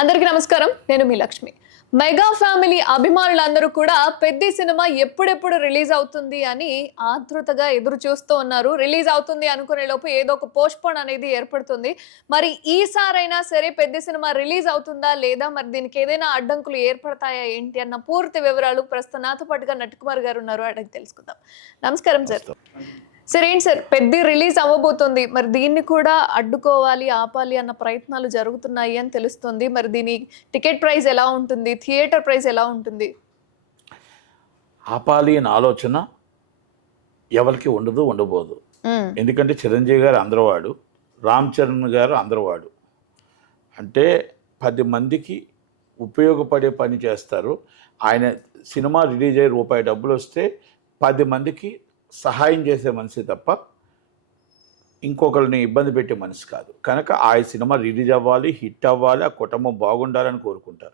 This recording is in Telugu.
అందరికీ నమస్కారం. నేను మీ లక్ష్మి. మెగా ఫ్యామిలీ అభిమానులందరూ కూడా పెద్ది సినిమా ఎప్పుడెప్పుడు రిలీజ్ అవుతుంది అని ఆతృతగా ఎదురు చూస్తూ ఉన్నారు. రిలీజ్ అవుతుంది అనుకునే లోపు ఏదో ఒక పోస్ట్‌పోన్ అనేది ఏర్పడుతుంది. మరి ఈసారైనా సరే పెద్ది సినిమా రిలీజ్ అవుతుందా? లేదా? మరి దీనికి ఏదైనా అడ్డంకులు ఏర్పడతాయా ఏంటి? అన్న పూర్తి వివరాలు ప్రస్తుతం నాతో పాటుగా నట్టికుమార్ గారు ఉన్నారు. అడిగి తెలుసుకుందాం. నమస్కారం సార్. సార్ ఏంటి సార్ పెద్ది రిలీజ్ అవ్వబోతుంది. మరి దీన్ని కూడా అడ్డుకోవాలి, ఆపాలి అన్న ప్రయత్నాలు జరుగుతున్నాయి అని తెలుస్తుంది. మరి దీని టికెట్ ప్రైస్ ఎలా ఉంటుంది? థియేటర్ ప్రైస్ ఎలా ఉంటుంది? ఆపాలి అనే ఆలోచన ఎవరికి ఉండబోదు. ఎందుకంటే చిరంజీవి గారు అందరవాడు, రామ్ చరణ్ గారు అందరవాడు. అంటే 10 మందికి ఉపయోగపడే పని చేస్తారు. ఆయన సినిమా రిలీజ్ అయ్యే రూపాయి డబ్బులు వస్తే 10 మందికి సహాయం చేసే మనిషి తప్ప ఇంకొకరిని ఇబ్బంది పెట్టే మనిషి కాదు. కనుక ఆ సినిమా రిలీజ్ అవ్వాలి, హిట్ అవ్వాలి, ఆ కుటుంబం బాగుండాలని కోరుకుంటారు.